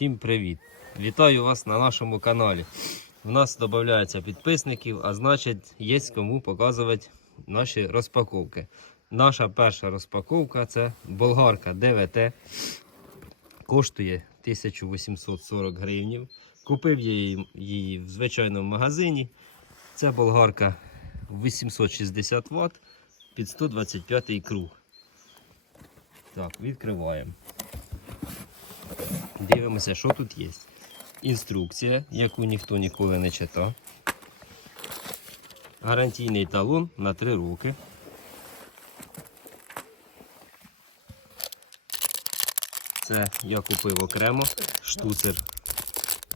Всім привіт! Вітаю вас на нашому каналі. У нас додається підписників, а значить, є кому показувати наші розпаковки. Наша перша розпаковка це болгарка ДВТ. Коштує 1840 гривень. Купив її, її в звичайному магазині. Ця болгарка 860 Вт під 125 круг. Так, відкриваємо. Дивимося, що тут є. Інструкція, яку ніхто ніколи не читав. Гарантійний талон на 3 роки. Це я купив окремо штуцер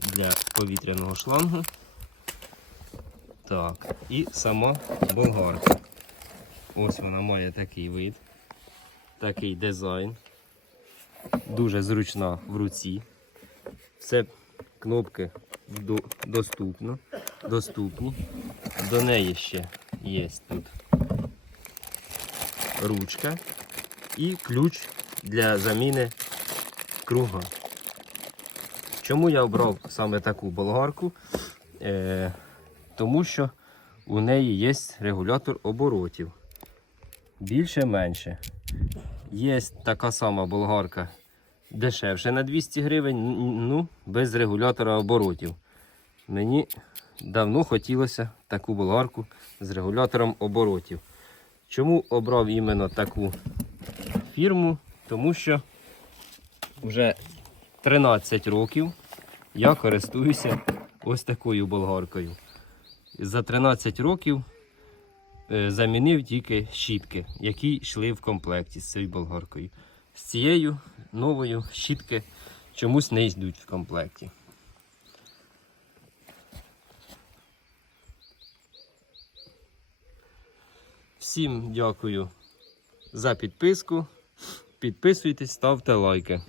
для повітряного шлангу. Так, і сама болгарка. Ось вона має такий вид, такий дизайн. Дуже зручна в руці. Все кнопки до, доступно, доступні. До неї ще є тут ручка і ключ для заміни круга. Чому я обрав саме таку болгарку? Е, тому що у неї є регулятор оборотів. Більше-менше. Є така сама болгарка дешевше на 200 гривень, ну, без регулятора оборотів. Мені давно хотілося таку болгарку з регулятором оборотів. Чому обрав іменно таку фірму? Тому що вже 13 років я користуюся ось такою болгаркою. За 13 років е, замінив тільки щітки, які йшли в комплекті з цією болгаркою. З цією новою щітки чомусь не йдуть в комплекті. Всім дякую за підписку. Підписуйтесь, ставте лайки.